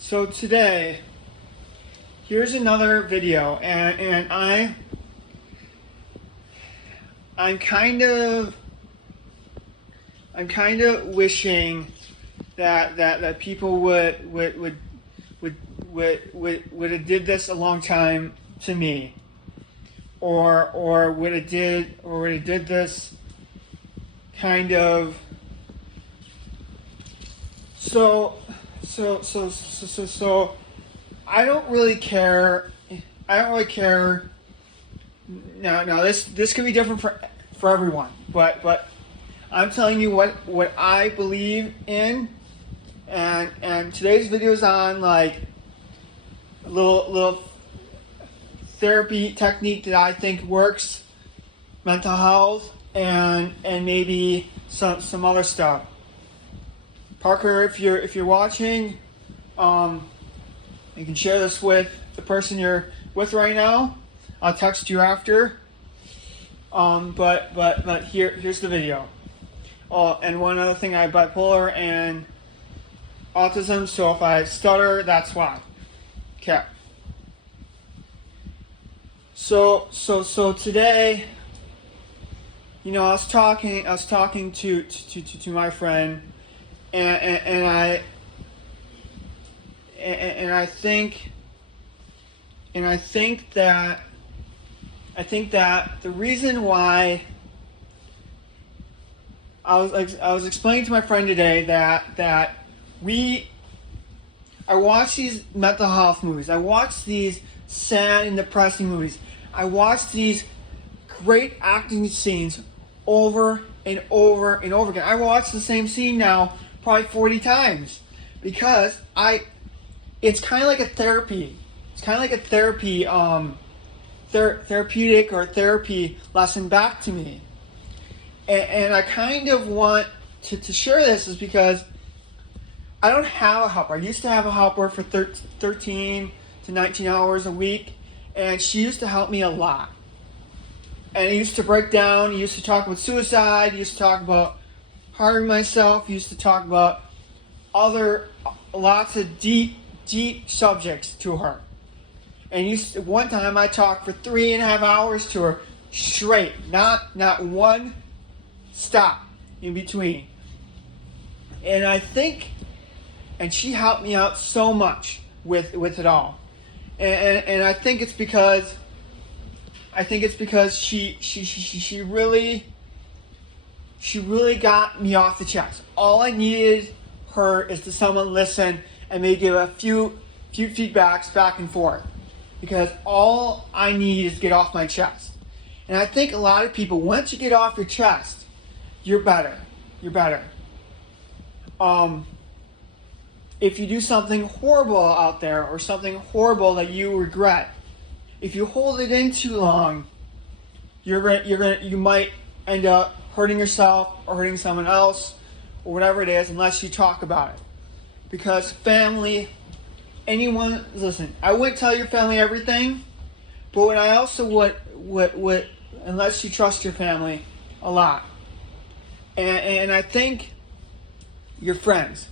So today, here's another video, and I'm kind of wishing that people would have did this a long time to me, or would have did this kind of so I don't really care. I don't really care. Now this could be different for everyone, but I'm telling you what I believe in, and today's video is on like a little therapy technique that I think works, mental health, and maybe some other stuff. Parker, if you're watching, you can share this with the person you're with right now. I'll text you after. But here's the video. Oh, and one other thing, I have bipolar and autism, so if I stutter, that's why. Okay. So today, I was talking to my friend, and I think that the reason why I was explaining to my friend today that I watch these mental health movies. I watch these sad and depressing movies. I watch these great acting scenes over and over and over again. I watch the same scene now probably 40 times because it's kind of like a therapy. It's kind of like a therapy, therapeutic or therapy lesson back to me. And I kind of want to share this is because I don't have a helper. I used to have a helper for 13 to 19 hours a week, and she used to help me a lot. And I used to break down, used to talk about suicide, used to talk about harming myself, used to talk about lots of deep subjects to her. And one time I talked for 3.5 hours to her straight, not one stop in between. And she helped me out so much with it all. And I think it's because she really got me off the chest. All I needed her is to someone listen and maybe give a few feedbacks back and forth, because all I need is to get off my chest. And I think a lot of people, once you get off your chest, you're better. If you do something horrible out there or something horrible that you regret, if you hold it in too long, you might end up hurting yourself or hurting someone else or whatever it is, unless you talk about it. Because family, listen, I wouldn't tell your family everything, but I also would unless you trust your family a lot. And I think your friends.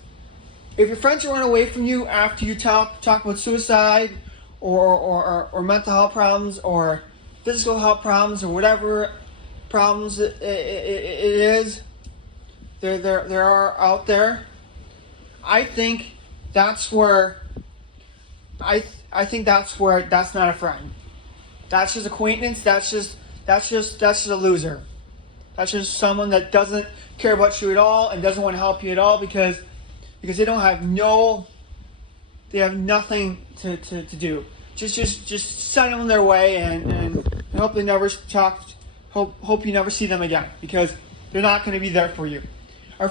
If your friends run away from you after you talk about suicide or mental health problems or physical health problems or whatever problems it is, there are out there, I think that's where that's not a friend. That's just acquaintance. That's just a loser. That's just someone that doesn't care about you at all and doesn't want to help you at all because they have nothing to do. Just send them their way and hope they never hope you never see them again, because they're not going to be there for you. Our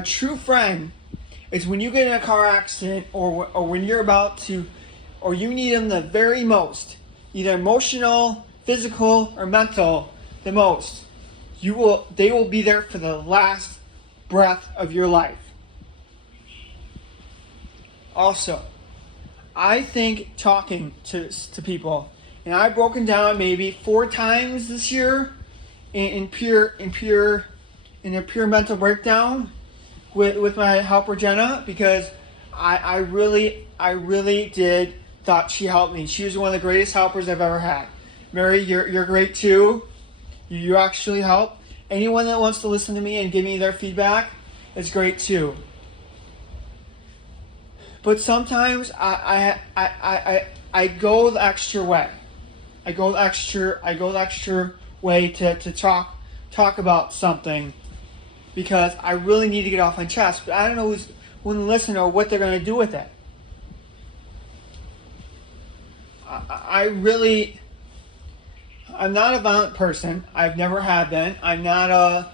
true friend is when you get in a car accident or when you're about to, or you need them the very most, either emotional, physical, or mental, the most. They will be there for the last breath of your life. Also, I think talking to people, and I've broken down maybe 4 times this year in a pure mental breakdown with my helper Jenna, because I really did thought she helped me. She was one of the greatest helpers I've ever had. Mary, you're great too. You actually help. Anyone that wants to listen to me and give me their feedback is great too. But sometimes I go the extra way. I go the extra way to talk about something because I really need to get off my chest. But I don't know who's going to listen or what they're going to do with it. I'm not a violent person. I've never have been. I'm not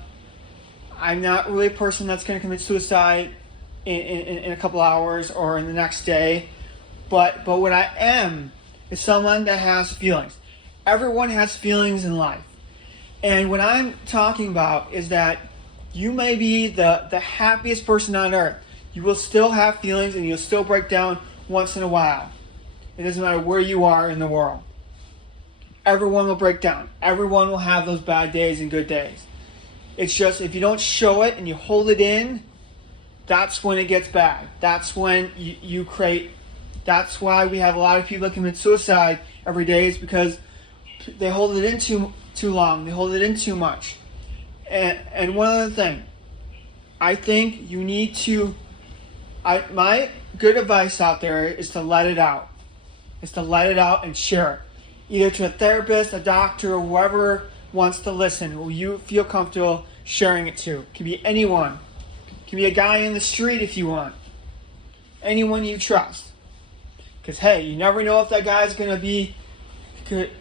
really a person that's going to commit suicide in a couple hours or in the next day. But what I am is someone that has feelings. Everyone has feelings in life. And what I'm talking about is that you may be the happiest person on earth. You will still have feelings and you'll still break down once in a while. It doesn't matter where you are in the world. Everyone will break down. Everyone will have those bad days and good days. It's just if you don't show it and you hold it in, that's when it gets bad. That's when you create. That's why we have a lot of people that commit suicide every day is because they hold it in too long. They hold it in too much. And one other thing, I think you need to. My good advice out there is to let it out. Is to let it out and share it. Either to a therapist, a doctor, or whoever wants to listen, who you feel comfortable sharing it to. It can be anyone. It can be a guy in the street if you want. Anyone you trust. Because, hey, you never know if that guy's going to be,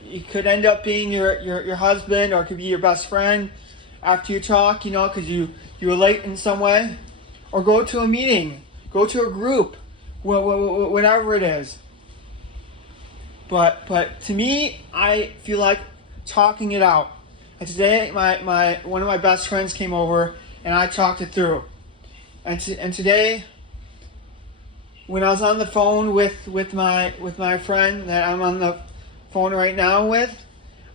he could end up being your husband or it could be your best friend after you talk, because you relate in some way. Or go to a meeting. Go to a group. Whatever it is. But to me, I feel like talking it out. And today, one of my best friends came over, and I talked it through. And today, when I was on the phone with my friend that I'm on the phone right now with,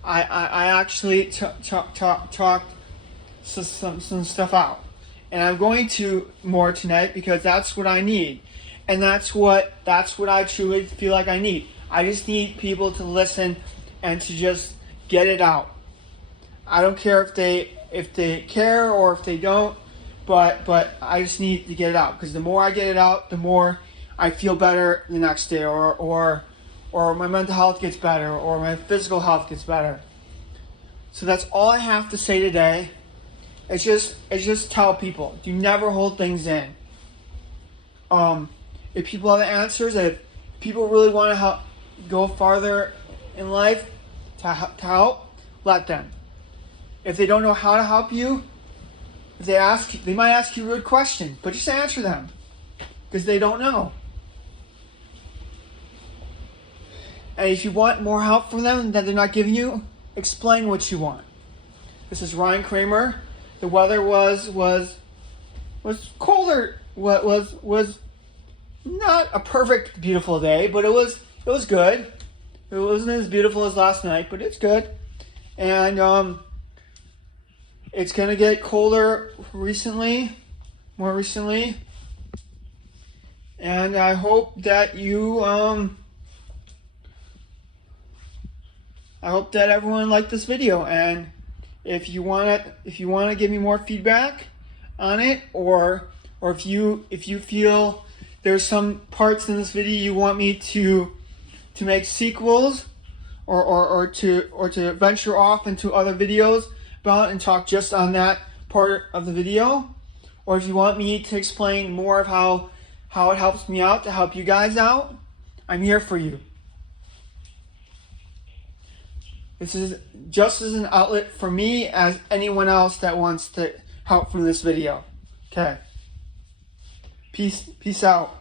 I actually talked some stuff out. And I'm going to more tonight because that's what I need, and that's what I truly feel like I need. I just need people to listen and to just get it out. I don't care if they care or if they don't, but I just need to get it out because the more I get it out, the more I feel better the next day, or my mental health gets better, or my physical health gets better. So that's all I have to say today. It's just tell people. Do never hold things in. If people have the answers, if people really want to help, go farther in life to help, let them. If they don't know how to help you, if they might ask you a rude question, but just answer them because they don't know. And if you want more help from them that they're not giving you, explain what you want. This is Ryan Kramer. The weather was colder. Was not a perfect beautiful day, but it was good. It wasn't as beautiful as last night, but it's good. And it's gonna get colder more recently. And I hope that I hope that everyone liked this video. And if you wanna give me more feedback on it, or if you feel there's some parts in this video you want me to make sequels, or to venture off into other videos about and talk just on that part of the video, or if you want me to explain more of how it helps me out to help you guys out, I'm here for you. This is just as an outlet for me as anyone else that wants to help from this video. Okay. Peace out.